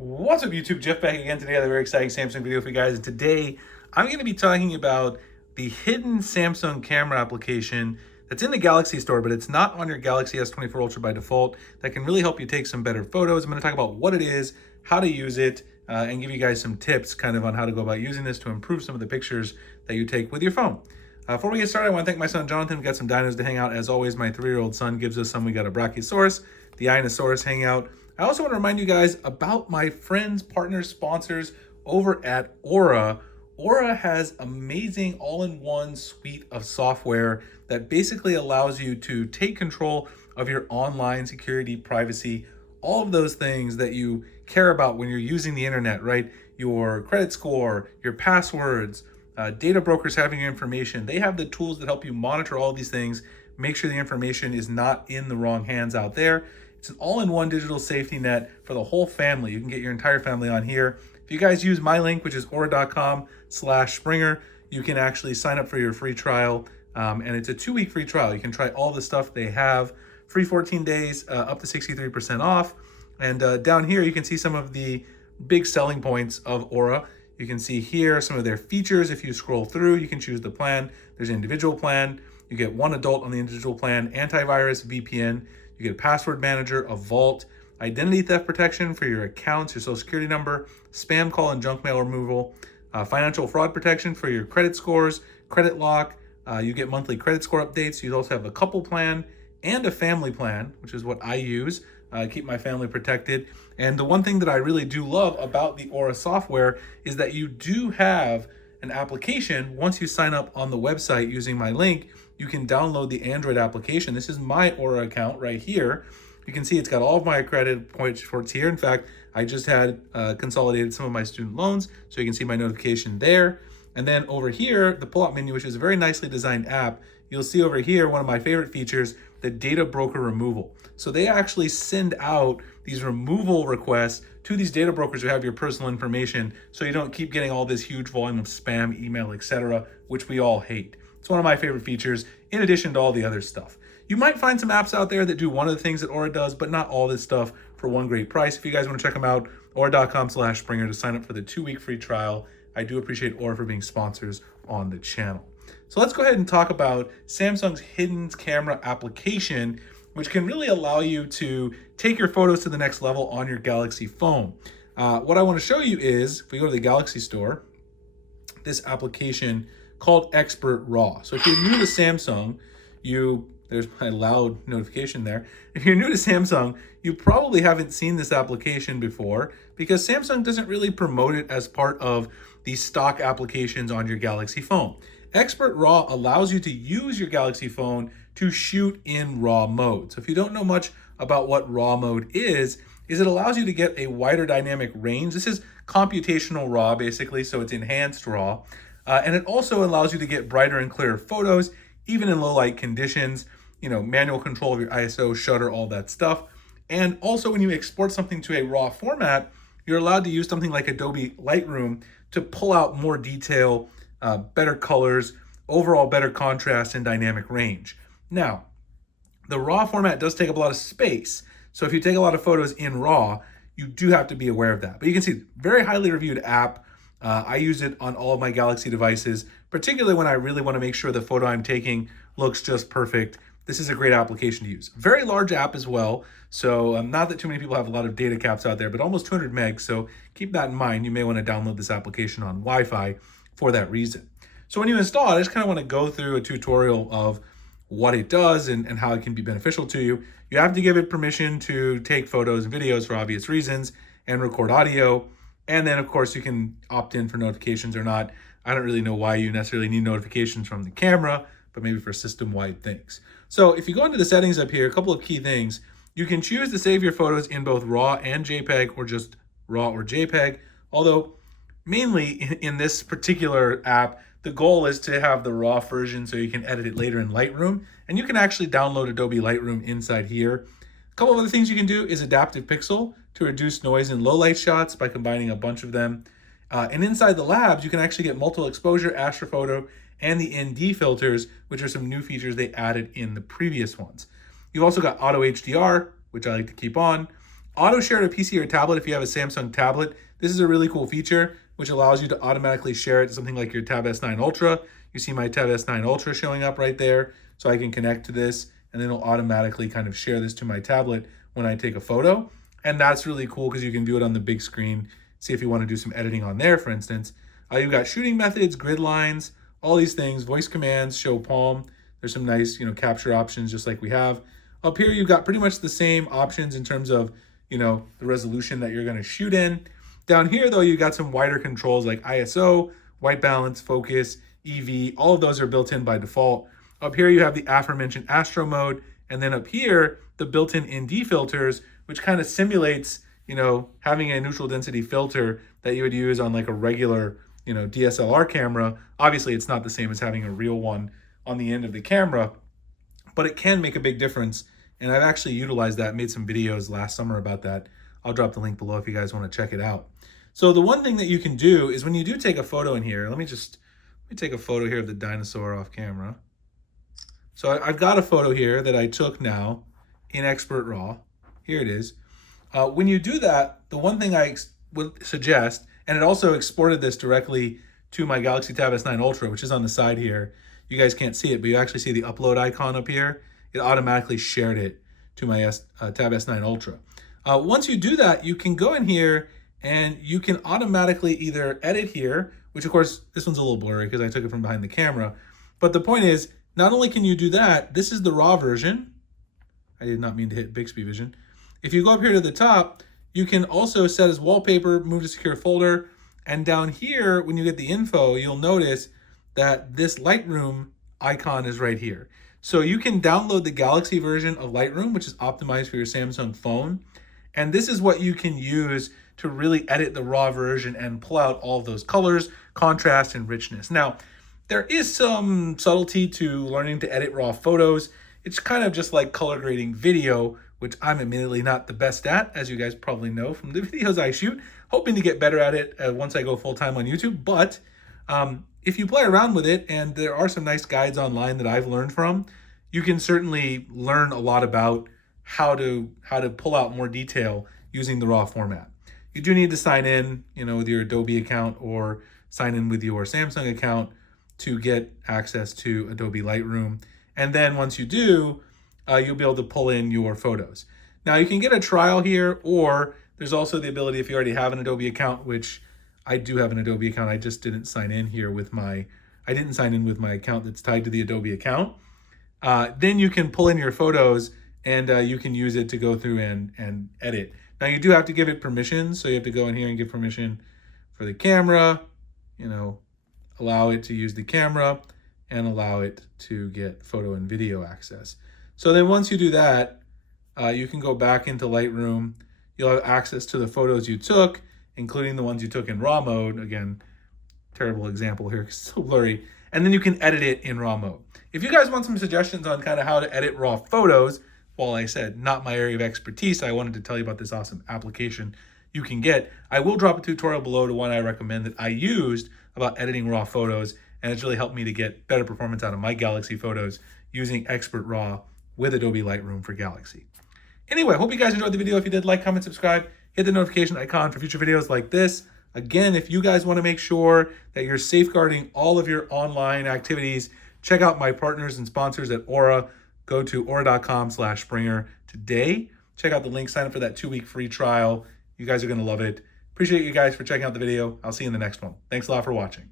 What's up YouTube, Jeff back again. Today I have a very exciting Samsung video for you guys. And today I'm going to be talking about the hidden Samsung camera application that's in the Galaxy Store, but it's not on your Galaxy S24 Ultra by default, that can really help you take some better photos. I'm going to talk about what it is, how to use it, and give you guys some tips kind of on how to go about using this to improve some of the pictures that you take with your phone. Before we get started, I want to thank my son Jonathan. We got some dinos to hang out. As always, my 3-year-old son gives us some. We got a Brachiosaurus, the Ionosaurus hangout. I also want to remind you guys about my friends, partners, sponsors over at Aura. Aura has amazing all-in-one suite of software that basically allows you to take control of your online security, privacy, all of those things that you care about when you're using the internet, right? Your credit score, your passwords, data brokers having your information. They have the tools that help you monitor all these things, make sure the information is not in the wrong hands out there. It's an all-in-one digital safety net for the whole family. You can get your entire family on here. If you guys use my link, which is aura.com/Springer, you can actually sign up for your free trial. And it's a 2-week free trial. You can try all the stuff they have. Free 14 days, up to 63% off. And down here, you can see some of the big selling points of Aura. You can see here some of their features. If you scroll through, you can choose the plan. There's an individual plan. You get one adult on the individual plan, antivirus, VPN. You get a password manager, a vault, identity theft protection for your accounts, your social security number, spam call and junk mail removal, financial fraud protection for your credit scores, credit lock. You get monthly credit score updates. You also have a couple plan and a family plan, which is what I use. Keep my family protected. And the one thing that I really do love about the Aura software is that you do have an application. Once you sign up on the website using my link, you can download the Android application. This is my Aura account right here. You can see it's got all of my credit points here. In fact, I just had consolidated some of my student loans, so you can see my notification there. And then over here, the pull-out menu, which is a very nicely designed app, you'll see over here one of my favorite features, the data broker removal. So they actually send out these removal requests to these data brokers who have your personal information, so you don't keep getting all this huge volume of spam, email, etc., which we all hate. It's one of my favorite features, in addition to all the other stuff. You might find some apps out there that do one of the things that Aura does, but not all this stuff for one great price. If you guys want to check them out, aura.com/Springer to sign up for the 2-week free trial. I do appreciate Aura for being sponsors on the channel. So let's go ahead and talk about Samsung's hidden camera application, which can really allow you to take your photos to the next level on your Galaxy phone. What I want to show you is, if we go to the Galaxy Store, this application called Expert RAW. So if you're new to Samsung, there's my loud notification there. If you're new to Samsung, you probably haven't seen this application before because Samsung doesn't really promote it as part of the stock applications on your Galaxy phone. Expert RAW allows you to use your Galaxy phone to shoot in RAW mode. So if you don't know much about what RAW mode is it allows you to get a wider dynamic range. This is computational RAW basically, so it's enhanced RAW. And it also allows you to get brighter and clearer photos, even in low light conditions, manual control of your ISO, shutter, all that stuff. And also when you export something to a RAW format, you're allowed to use something like Adobe Lightroom to pull out more detail, better colors, overall better contrast and dynamic range. Now, the RAW format does take up a lot of space. So if you take a lot of photos in RAW, you do have to be aware of that. But you can see, very highly reviewed app. I use it on all of my Galaxy devices, particularly when I really want to make sure the photo I'm taking looks just perfect. This is a great application to use. Very large app as well. So not that too many people have a lot of data caps out there, but almost 200 megs. So keep that in mind. You may want to download this application on Wi-Fi for that reason. So when you install it, I just kind of want to go through a tutorial of what it does and how it can be beneficial to you. You have to give it permission to take photos and videos for obvious reasons and record audio. And then, of course, you can opt in for notifications or not. I don't really know why you necessarily need notifications from the camera, but maybe for system-wide things. So if you go into the settings up here, a couple of key things. You can choose to save your photos in both RAW and JPEG, or just RAW or JPEG. Although, mainly in this particular app, the goal is to have the RAW version so you can edit it later in Lightroom. And you can actually download Adobe Lightroom inside here. A couple of other things you can do is Adaptive Pixel to reduce noise in low light shots by combining a bunch of them. And inside the labs, you can actually get multiple exposure, astrophoto, and the ND filters, which are some new features they added in the previous ones. You've also got auto HDR, which I like to keep on. Auto share to PC or tablet if you have a Samsung tablet. This is a really cool feature which allows you to automatically share it to something like your Tab S9 Ultra. You see my Tab S9 Ultra showing up right there, so I can connect to this and then it'll automatically kind of share this to my tablet when I take a photo. And that's really cool because you can view it on the big screen. See if you want to do some editing on there, for instance. You've got shooting methods, grid lines, all these things, voice commands, show palm. There's some nice, capture options just like we have. Up here, you've got pretty much the same options in terms of, the resolution that you're going to shoot in. Down here, though, you got some wider controls like ISO, white balance, focus, EV. All of those are built in by default. Up here, you have the aforementioned Astro mode. And then up here, the built-in ND filters, which kind of simulates, having a neutral density filter that you would use on like a regular, DSLR camera. Obviously, it's not the same as having a real one on the end of the camera, but it can make a big difference. And I've actually utilized that, made some videos last summer about that. I'll drop the link below if you guys want to check it out. So the one thing that you can do is when you do take a photo in here, let me take a photo here of the dinosaur off camera. So I've got a photo here that I took now in Expert RAW. Here it is. When you do that, the one thing I would suggest, and it also exported this directly to my Galaxy Tab S9 Ultra, which is on the side here. You guys can't see it, but you actually see the upload icon up here. It automatically shared it to my Tab S9 Ultra. Once you do that, you can go in here and you can automatically either edit here, which of course, this one's a little blurry because I took it from behind the camera. But the point is, not only can you do that, this is the RAW version. I did not mean to hit Bixby Vision. If you go up here to the top, you can also set as wallpaper, move to secure folder. And down here, when you get the info, you'll notice that this Lightroom icon is right here. So you can download the Galaxy version of Lightroom, which is optimized for your Samsung phone. And this is what you can use to really edit the RAW version and pull out all of those colors, contrast, and richness. Now, there is some subtlety to learning to edit RAW photos. It's kind of just like color grading video, which I'm admittedly not the best at, as you guys probably know from the videos I shoot. Hoping to get better at it once I go full-time on YouTube. But if you play around with it, and there are some nice guides online that I've learned from, you can certainly learn a lot about how to pull out more detail using the RAW format. You do need to sign in, with your Adobe account or sign in with your Samsung account to get access to Adobe Lightroom. And then once you do, you'll be able to pull in your photos. Now you can get a trial here, or there's also the ability if you already have an Adobe account, which I do have an Adobe account. I just didn't sign in here with I didn't sign in with my account that's tied to the Adobe account. Then you can pull in your photos and you can use it to go through and edit. Now you do have to give it permission. So you have to go in here and give permission for the camera, allow it to use the camera and allow it to get photo and video access. So then once you do that, you can go back into Lightroom. You'll have access to the photos you took, including the ones you took in RAW mode. Again, terrible example here because it's so blurry. And then you can edit it in RAW mode. If you guys want some suggestions on kind of how to edit RAW photos, well, I said, not my area of expertise, I wanted to tell you about this awesome application you can get. I will drop a tutorial below to one I recommend that I used about editing RAW photos, and it's really helped me to get better performance out of my Galaxy photos using Expert RAW with Adobe Lightroom for Galaxy. Anyway, hope you guys enjoyed the video. If you did, like, comment, subscribe, hit the notification icon for future videos like this. Again, if you guys want to make sure that you're safeguarding all of your online activities, check out my partners and sponsors at Aura. Go to aura.com/Springer today. Check out the link, sign up for that 2-week free trial. You guys are going to love it. Appreciate you guys for checking out the video. I'll see you in the next one. Thanks a lot for watching.